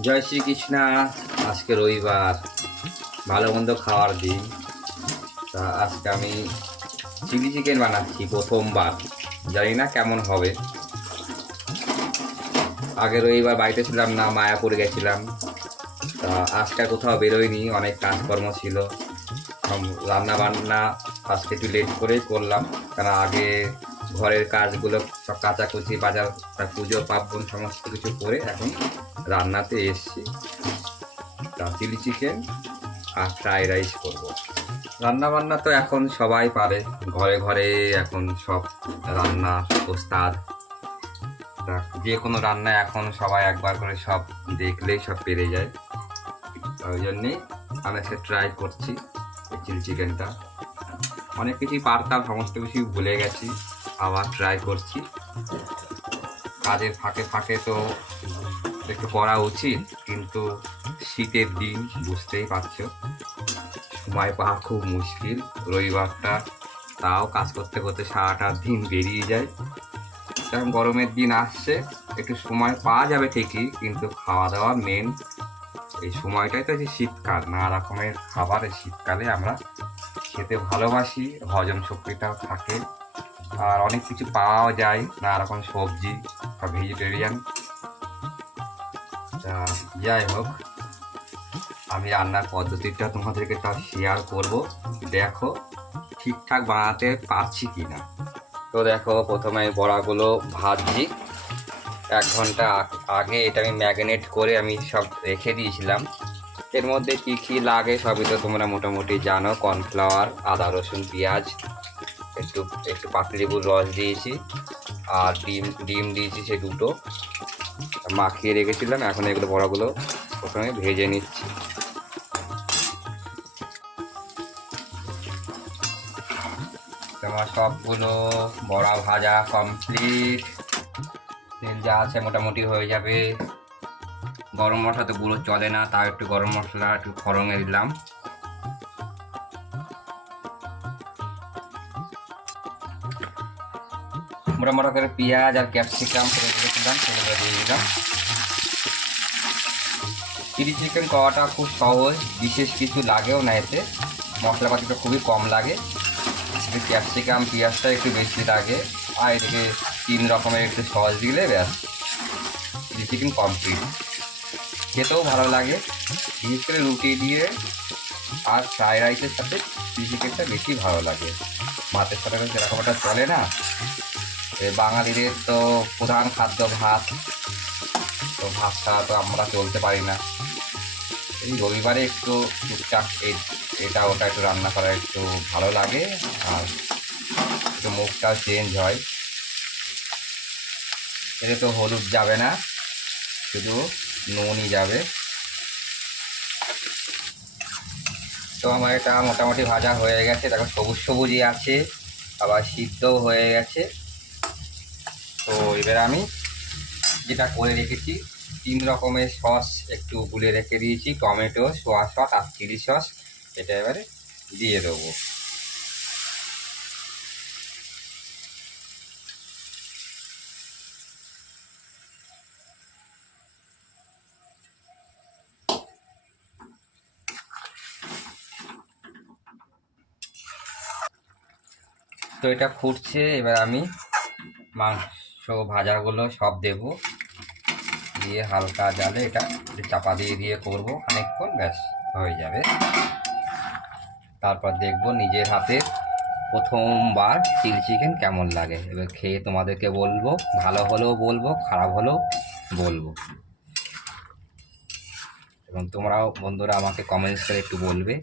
জয় শ্রীকৃষ্ণা। আজকে রবিবার, ভালো মন্দ খাওয়ার দিন। তা আজকে আমি চিলি চিকেন বানাচ্ছি প্রথমবার। জানি না কেমন হবে। আগে রবিবার বাড়িতে ছিলাম না, মায়াপুরে গেছিলাম। তা আজকে কোথাও বেরোয়নি অনেক কাজকর্ম ছিল। রান্না বান্না আজকে একটু লেট করেই করলাম। কারণ আগে ঘরের কাজগুলো সব কাচাকুচি বাজার পুজো, পার্বণ, সমস্ত কিছু করে এখন রান্নাতে এসছি। চিলি চিকেন আর ফ্রাইড রাইস করব। রান্না বান্না তো এখন সবাই পারে। ঘরে ঘরে এখন সব রান্না ওস্তাদ। যে কোনো রান্না এখন সবাই একবার করে সব দেখলেই সব পেরে যায়। ওই জন্যেই আমি আজকে ট্রাই করছি চিলি চিকেনটা। অনেক কিছুই পারতাম, সমস্ত কিছুই ভুলে গেছি। আবার ট্রাই করছি। কাজের ফাঁকে ফাঁকে তো একটু করা উচিত, কিন্তু শীতের দিন বুঝতেই পারছ, সময় পাওয়া খুব মুশকিল। রবিবারটা তাও কাজ করতে করতে সারাটা দিন বেরিয়ে যায়। এখন গরমের দিন আসছে, একটু সময় পাওয়া যাবে ঠিকই, কিন্তু খাওয়া দাওয়া মেন এই সময়টাই তো যে শীতকাল। নানা রকমের খাবার এই শীতকালে আমরা খেতে ভালোবাসি, হজম শক্তিটাও থাকে। আর অনেক কিছু পাওয়া যায়, নানা রকম সবজি বা ভেজিটেরিয়ান তা যাই হোক, আমি রান্নার পদ্ধতিটা তোমাদেরকে তাও শেয়ার করব। দেখো, ঠিকঠাক বানাতে পারছি কি না তো দেখো, প্রথমে বড়াগুলো ভাজছি। এক ঘণ্টা আগে এটা আমি ম্যাগনেট করে আমি সব রেখে দিয়েছিলাম। এর মধ্যে কী কী লাগে সবই তো তোমরা মোটামুটি জানো। কর্নফ্লাওয়ার, আদা, রসুন, পেঁয়াজ একটু একটু পাতিলেবুর রস দিয়েছি আর ডিম ডিম দিয়েছি সে দুটো। মাখিয়ে রেখেছিলাম, এখন এগুলো বড়াগুলো প্রথমে ভেজে নিচ্ছি। তোমার সবগুলো বড়া ভাজা কমপ্লিট তেল যা আছে মোটামুটি হয়ে যাবে। গরম মশলা তো গুঁড়ো চলে না, তাও একটু গরম মশলা, একটু ফরঙে দিলাম। মোটা মোটা করে পেঁয়াজ আর ক্যাপসিকাম করে সেগুলো দিয়ে দিলাম। চিলি চিকেন করাটা খুব সহজ, বিশেষ কিছু লাগেও না এতে। মশলাপাতিটা খুবই কম লাগে। ক্যাপসিকাম পেঁয়াজটা একটু বেশি লাগে, আর এদিকে তিন রকমের একটু সস দিলে ব্যাস। চিলি চিকেন কমপ্লিট খেতেও ভালো লাগে। বিশেষ করে রুটি দিয়ে আর ফ্রাইড রাইসের সাথে চিলি চিকেনটা বেশি ভালো লাগে। ভাতের সাথে সেরকম একটা চলে না। বাঙালিদের তো প্রধান খাদ্য ভাত। তো ভাত ছাড়া তো আমরা চলতে পারি না। এই রবিবারে একটু টুকটাক এটা ওটা একটু রান্না করা একটু ভালো লাগে আর একটু মুখটা চেঞ্জ হয়। এতে তো হলুদ যাবে না, শুধু নুনই যাবে। তো আমার এটা মোটামুটি ভাজা হয়ে গেছে তারপর সবুজ সবুজই আছে, আবার সিদ্ধও হয়ে গেছে। তো এবার আমি যেটা করে রেখেছি, তিন রকমের সস একটু গুলে রেখে দিয়েছি, টমেটো সোয়া সস আর চিলি সস, এটা এবারে দিয়ে দেবো। তো এটা ফুটছে, এবার আমি মাংস ভাজাগুলো সব দেব। দিয়ে হালকা জালে এটা চাপা দিয়ে দিয়ে করব অনেকক্ষণ ব্যাস হয়ে যাবে। তারপর দেখব নিজের হাতে প্রথমবার চিলি চিকেন কেমন লাগে। এবার খেয়ে তোমাদেরকে বলব, ভালো হলেও বলব, খারাপ হলেও বলব। এবং তোমরাও বন্ধুরা আমাকে কমেন্টস করে একটু বলবে,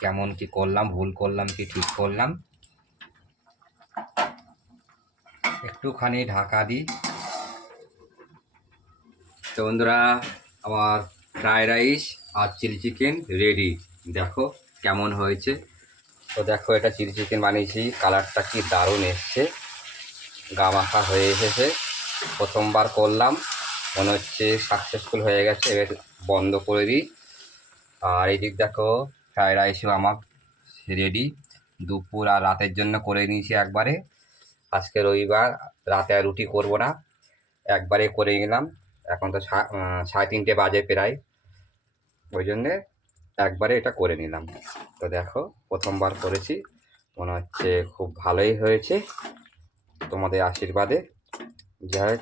কেমন কি করলাম, ভুল করলাম কি ঠিক করলাম। একটুখানি ঢাকা দিই। তো বন্ধুরা, আমার ফ্রাইড রাইস আর চিলি চিকেন রেডি। দেখো কেমন হয়েছে। তো দেখো, এটা চিলি চিকেন বানিয়েছি। কালারটা কি দারুণ এসছে। গা মাখা হয়ে এসেছে। প্রথমবার করলাম। মনে হচ্ছে সাকসেসফুল হয়ে গেছে। এবার বন্ধ করে দিই। আর এদিক দেখো, ফ্রাইড রাইসও আমার রেডি। দুপুর আর রাতের জন্য করে নিয়েছি একবারে। আজকে রবিবার, রাতে আর রুটি করব না। একবারে করে নিলাম। এখন তো সাড়ে তিনটে বাজে প্রায়। ওই জন্যে একবারে এটা করে নিলাম। তো দেখো, প্রথমবার করেছি। মনে হচ্ছে খুব ভালোই হয়েছে। তোমাদের আশীর্বাদে। যাই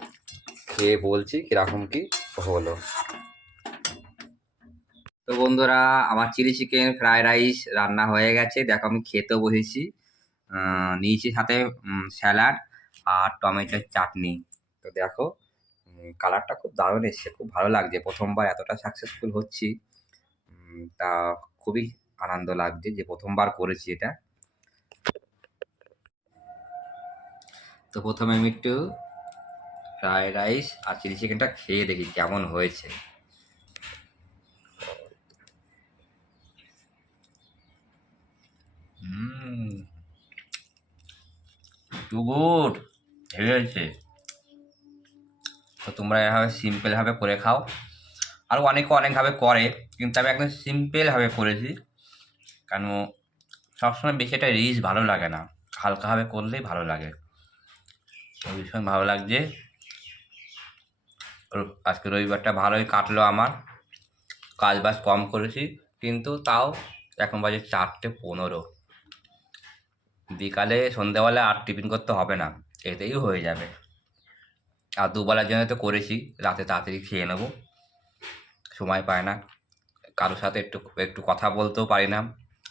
খেয়ে বলছি কীরকম কি হলো। তো বন্ধুরা, আমার চিলি চিকেন ফ্রাইড রাইস রান্না হয়ে গেছে। দেখো, আমি খেতেও বসেছি। নিয়েছি সাথে স্যালাড আর টমেটোর চাটনি। তো দেখো কালারটা খুব দারুণ এসছে, খুব ভালো লাগছে। প্রথমবার এতটা সাকসেসফুল হচ্ছি। তা খুবই আনন্দ লাগছে যে প্রথমবার করেছি এটা। তো প্রথমে আমি একটু ফ্রাইড রাইস আর চিলি চিকেনটা খেয়ে দেখি কেমন হয়েছে। টু গুড হেভি হয়েছে তো তোমরা এভাবে সিম্পলভাবে করে খাও। আর অনেকে অনেকভাবে করে, কিন্তু আমি একদম সিম্পলভাবে করেছি। কারণ সবসময় বেশি একটা রিচ ভালো লাগে না। হালকাভাবে করলেই ভালো লাগে। ভীষণ ভালো লাগছে। আজকে রবিবারটা ভালোই কাটলো আমার। কাজ বাজ কম করেছি, কিন্তু তাও এখন বাজে চারটে পনেরো। বিকালে সন্ধ্যাবেলা আর টিফিন করতে হবে না, এতেই হয়ে যাবে। আর দুবেলার জন্য তো করেছি, রাতে তাড়াতাড়ি খেয়ে নেব, সময় পায় না। কারোর সাথে একটু একটু কথা বলতেও পারি না।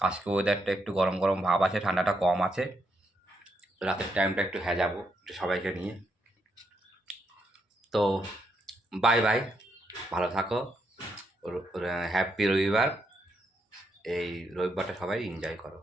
আজকে ওয়েদারটা একটু গরম গরম ভাব আছে, ঠান্ডাটা কম আছে। রাতের টাইমটা একটু হ্যাঁ যাব একটু সবাইকে নিয়ে। তো বাই বাই ভালো থাকো। হ্যাপি রবিবার। এই রবিবারটা সবাই এনজয় করো।